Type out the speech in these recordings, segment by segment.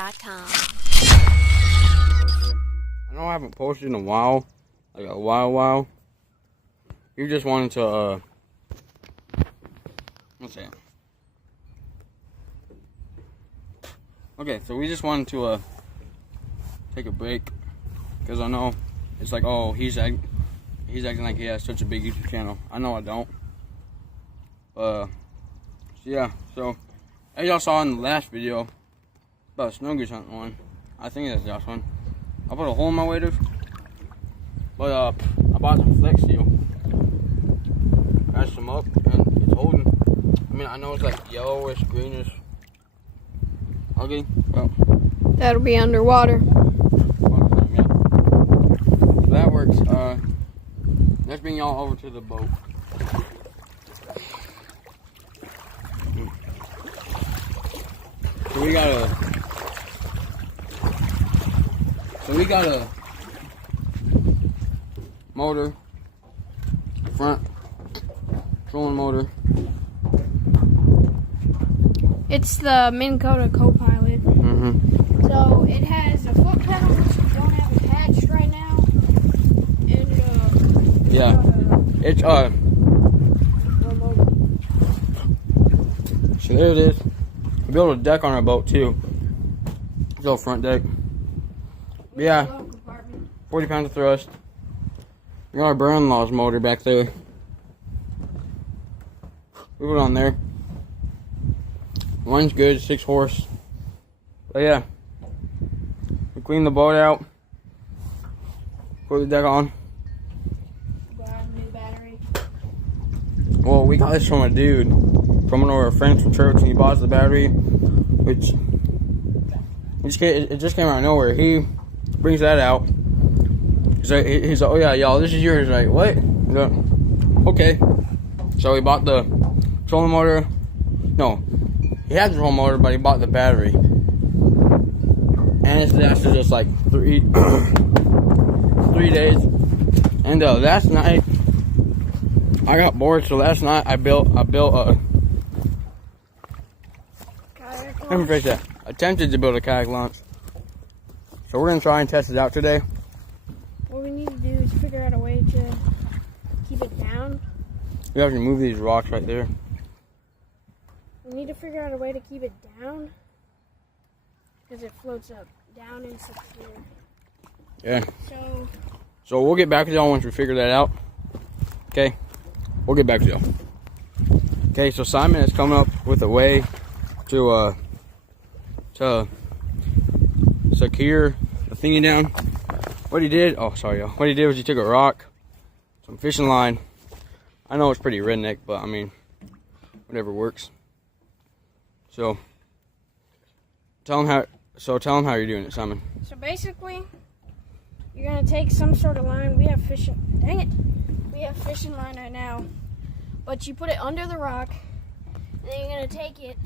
I know I haven't posted in a while, like a while. You just wanted to, let's see. Okay, so we just wanted to take a break because I know it's like, oh, he's acting like he has such a big YouTube channel. I know I don't. So yeah, so as y'all saw in the last video about snow goose hunting one, I think that's the last one. I put a hole in my waders, but I bought some Flex Seal. Patched them up, and it's holding. I mean, I know it's like yellowish, greenish. Okay, well. That'll be underwater. Yeah. So that works. Let's bring y'all over to the boat. So we got a motor, front trolling motor. It's the Minn Kota Copilot. So it has a foot pedal, which we don't have attached right now. And yeah, it's remote. So there it is. We built a deck on our boat too. It's all front deck. But yeah, 40 pounds of thrust. We got our brother-in-law's motor back there. We put it on there. One's good, 6 horse. But yeah, we cleaned the boat out. Put the deck on. Got a new battery. Well, we got this from a dude, from one of our friends from church, and he bought us the battery, which it just came out of nowhere. He brings that out. He's like, oh yeah, y'all, this is yours. Like, what? He's like, okay. So he bought the trolling motor. No, he had the trolling motor, but he bought the battery. And it's lasted just like 3 days. And last night I got bored, so last night I built a Kayak let me fix that. Attempted to build a kayak launch. So we're gonna try and test it out today. What we need to do is figure out a way to keep it down. We have to move these rocks right there. We need to figure out a way to keep it down because it floats up, down and secure. Yeah. So we'll get back to y'all once we figure that out. Okay. We'll get back to y'all. Okay, so Simon has come up with a way to secure the thingy down. What he did, oh sorry y'all. What he did was he took a rock, some fishing line. I know it's pretty redneck, but I mean, whatever works. So tell him how you're doing it, Simon. So basically, you're gonna take some sort of line. We have fishing. Dang it! We have fishing line right now, but you put it under the rock, and then you're gonna take it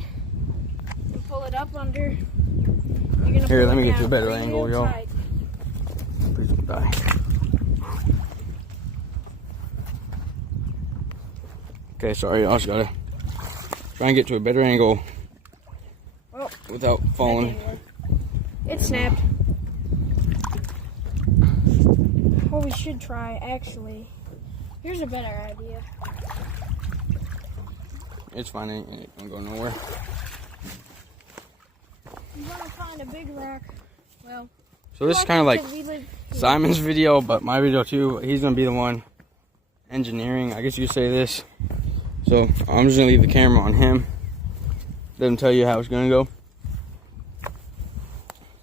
and pull it up under. You're gonna Here, let me it get you a better down angle, real y'all. tight. Please don't die. Okay, sorry, I just gotta try and get to a better angle Well, without falling. it snapped. What we should try, actually, here's a better idea. It's fine, it ain't gonna go nowhere. You want to find a big rock. Well, So this is kind of like Simon's video, but my video too. He's gonna be the one engineering, I guess you could say this. So I'm just gonna leave the camera on him. Let him tell you how it's gonna go.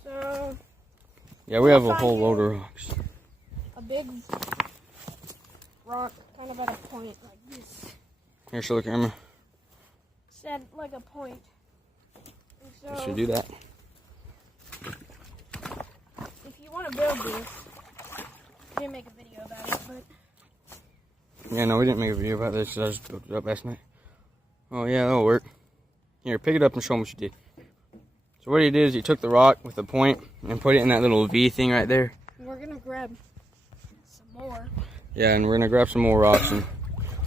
So yeah, we have a whole load of rocks. a big rock, kind of at a point like this. Here, show the camera. Set like a point. And I so should do that. if you want to build this, I didn't make a video about it, but Yeah, no, we didn't make a video about this because I just built it up last night. Oh yeah, that'll work. Here, pick it up and show him what you did. So what he did is he took the rock with the point and put it in that little V thing right there. we're gonna grab some more. Yeah, and we're gonna grab some more rocks and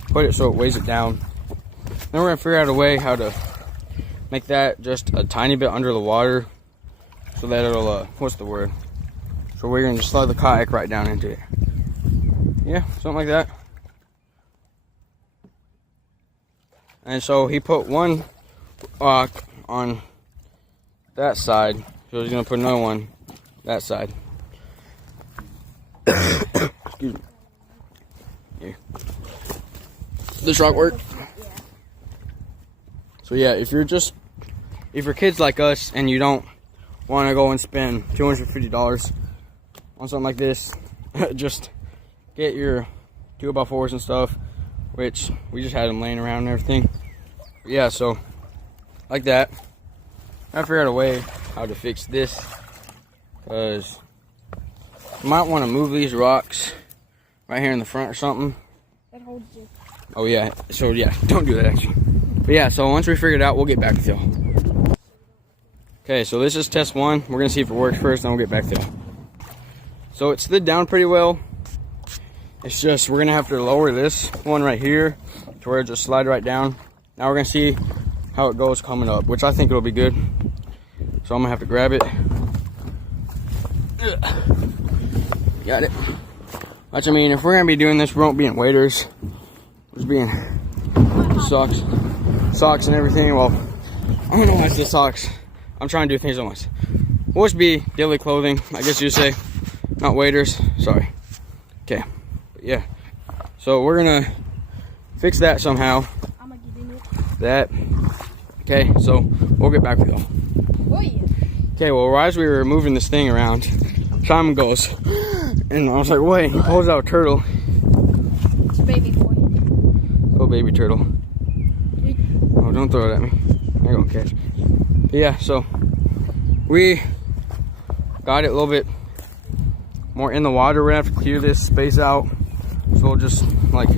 put it so it weighs it down. Then we're gonna figure out a way how to make that just a tiny bit under the water, so that it'll, what's the word? So we're gonna just slide the kayak right down into it. Yeah, something like that. And so he put one rock on that side, so he's gonna put another one that side. Excuse me. Here. This rock work? So yeah, if you're kids like us and you don't want to go and spend $250 on something like this, just get your 2x4s and stuff, which we just had them laying around and everything. Yeah, so like that. I figured out a way how to fix this, because you might want to move these rocks right here in the front or something. That holds you. Oh yeah, so yeah, don't do that actually. But yeah, so once we figure it out, we'll get back with y'all. Okay, so this is test one. We're gonna see if it works first, then we'll get back to y'all. So it slid down pretty well. It's just, we're gonna have to lower this one right here to where it just slide right down. Now we're gonna see how it goes coming up, which I think it'll be good. So I'm gonna have to grab it. Got it. Which, I mean, if we're gonna be doing this, we won't be in waders. We'll just be in socks and everything. Well, I don't know why I say socks. I'm trying to do things at once. We'll just be daily clothing, I guess you'd say. Not waders, sorry. Okay, but yeah. So we're gonna fix that somehow. I'm gonna get in it. That. Okay, so we'll get back with y'all. Oh yeah. Okay, well, as we were moving this thing around, Simon goes, and I was like, wait, he pulls out a turtle. It's a baby boy. Oh, baby turtle. Oh, don't throw it at me. I don't catch it. But yeah, so we got it a little bit more in the water. We're gonna have to clear this space out. So we'll just, like,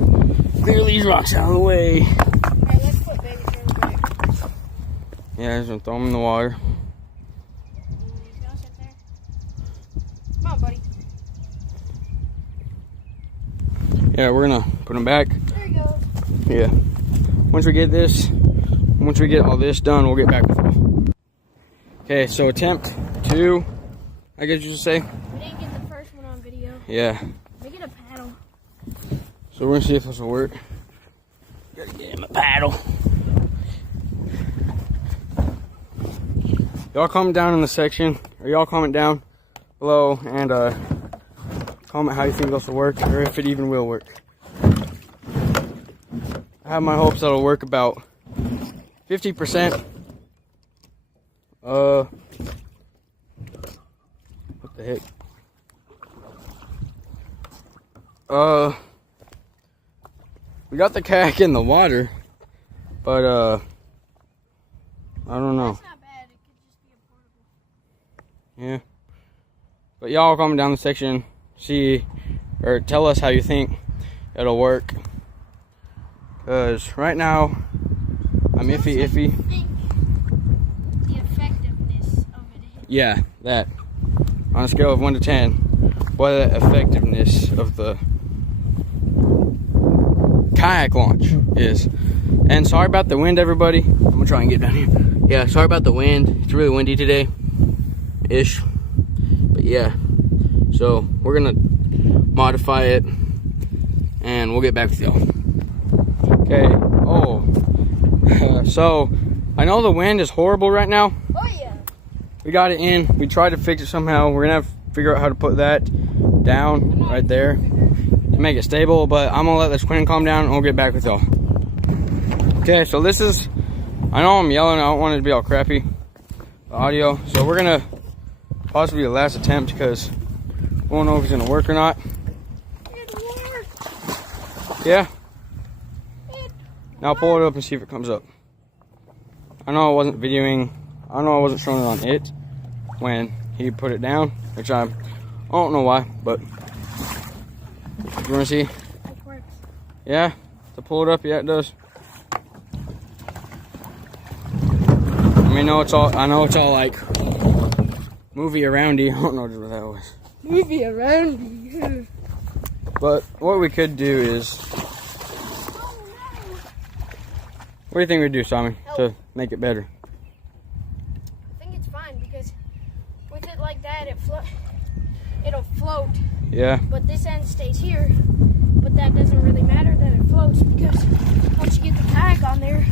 clear these rocks out of the way. Alright, let's put baby turtle back. Yeah, just gonna throw them in the water. Come on, buddy. Yeah, we're gonna put them back. There you go. Yeah. Once we get all this done, we'll get back with you. Okay, so attempt 2, I guess you should say. We didn't get the first one on video. Yeah. Make it a paddle. So we're gonna see if this will work. Gotta get him a paddle. Y'all comment down in the section, or y'all comment down below and comment how you think this will work, or if it even will work. I have my hopes that it'll work about 50%. What the heck? We got the kayak in the water, but I don't know. That's not bad. It could just be a portable. Yeah. But y'all comment down in the section, see, or tell us how you think it'll work. Because right now, I'm iffy. Think the effectiveness of it. Yeah, that. On a scale of 1 to 10, what the effectiveness of the kayak launch is. And sorry about the wind, everybody. I'm gonna try and get down here. Yeah, sorry about the wind. It's really windy today, ish. But yeah, so we're gonna modify it, and we'll get back with y'all. Okay. Oh, so I know the wind is horrible right now. Oh yeah. We got it in. We tried to fix it somehow. We're gonna have to figure out how to put that down right there to make it stable. But I'm gonna let this wind calm down, and we'll get back with y'all. Okay, so this is. I know I'm yelling. I don't want it to be all crappy, the audio. So we're gonna possibly the last attempt because we won't know if it's gonna work or not. It'll work. Yeah. Now I'll pull it up and see if it comes up. I know I wasn't videoing. I know I wasn't showing it on it when he put it down, which I don't know why, but you want to see? It works. Yeah, to pull it up, yeah, it does. I know it's all like movie aroundy. I don't know what that was. Movie around. But what we could do is, what do you think we'd do, Simon, to make it better? I think it's fine because with it like that, it'll float. Yeah. But this end stays here. But that doesn't really matter that it floats because once you get the kayak on there,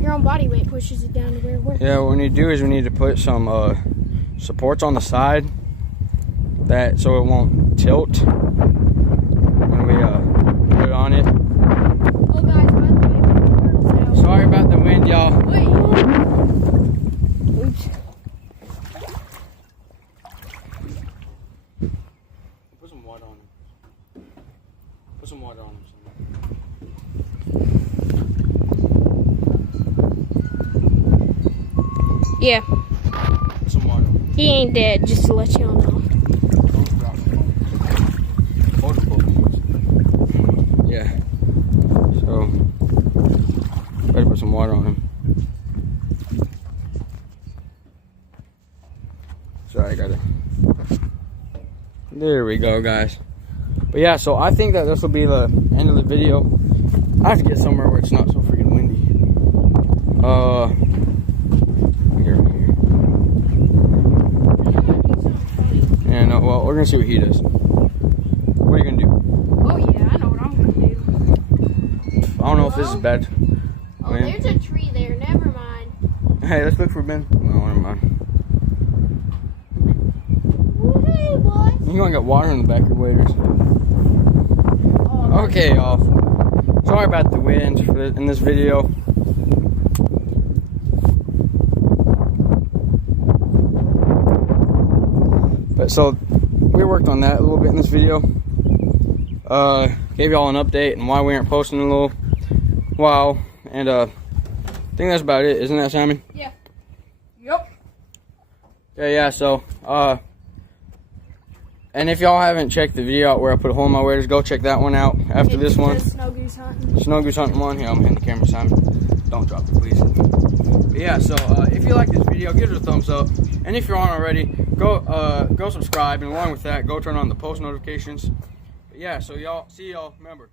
your own body weight pushes it down to where it works. Yeah, what we need to do is we need to put some supports on the side so it won't tilt when we put it on it. Oh guys, by the way, we're turtles now. Sorry about the wind, y'all. Wait. Oops. Put some water on him. Put some water on him. Yeah, Put some water on him. he ain't dead, just to let y'all know. Don't drop the phone. Hold the boat. Yeah. So, better put some water on him. Sorry, I got it. There we go, guys. But yeah, so I think that this will be the end of the video. I have to get somewhere where it's not so freaking windy. Here. Yeah, no, well, we're gonna see what he does. What are you gonna do? Oh yeah, I know what I'm gonna do. I don't know if this is bad. Oh, there's a tree there, never mind. Hey, let's look for Ben. No, never mind. Hey, boy. You're gonna get water in the back of your waders. Oh, Okay, y'all. Sorry about the wind in this video. But so we worked on that a little bit in this video. Gave y'all an update and why we aren't posting in a little while. And I think that's about it, isn't that, Simon? Yeah. Yep. Yeah. So and if y'all haven't checked the video out where I put a hole in my waders, go check that one out after this one. Snow goose hunting. Snow goose hunting one. Here, I'm hitting the camera, Simon. Don't drop it, please. But yeah, so if you like this video, give it a thumbs up. And if you're on already, go subscribe. And along with that, go turn on the post notifications. But yeah, so y'all, see y'all. Remember,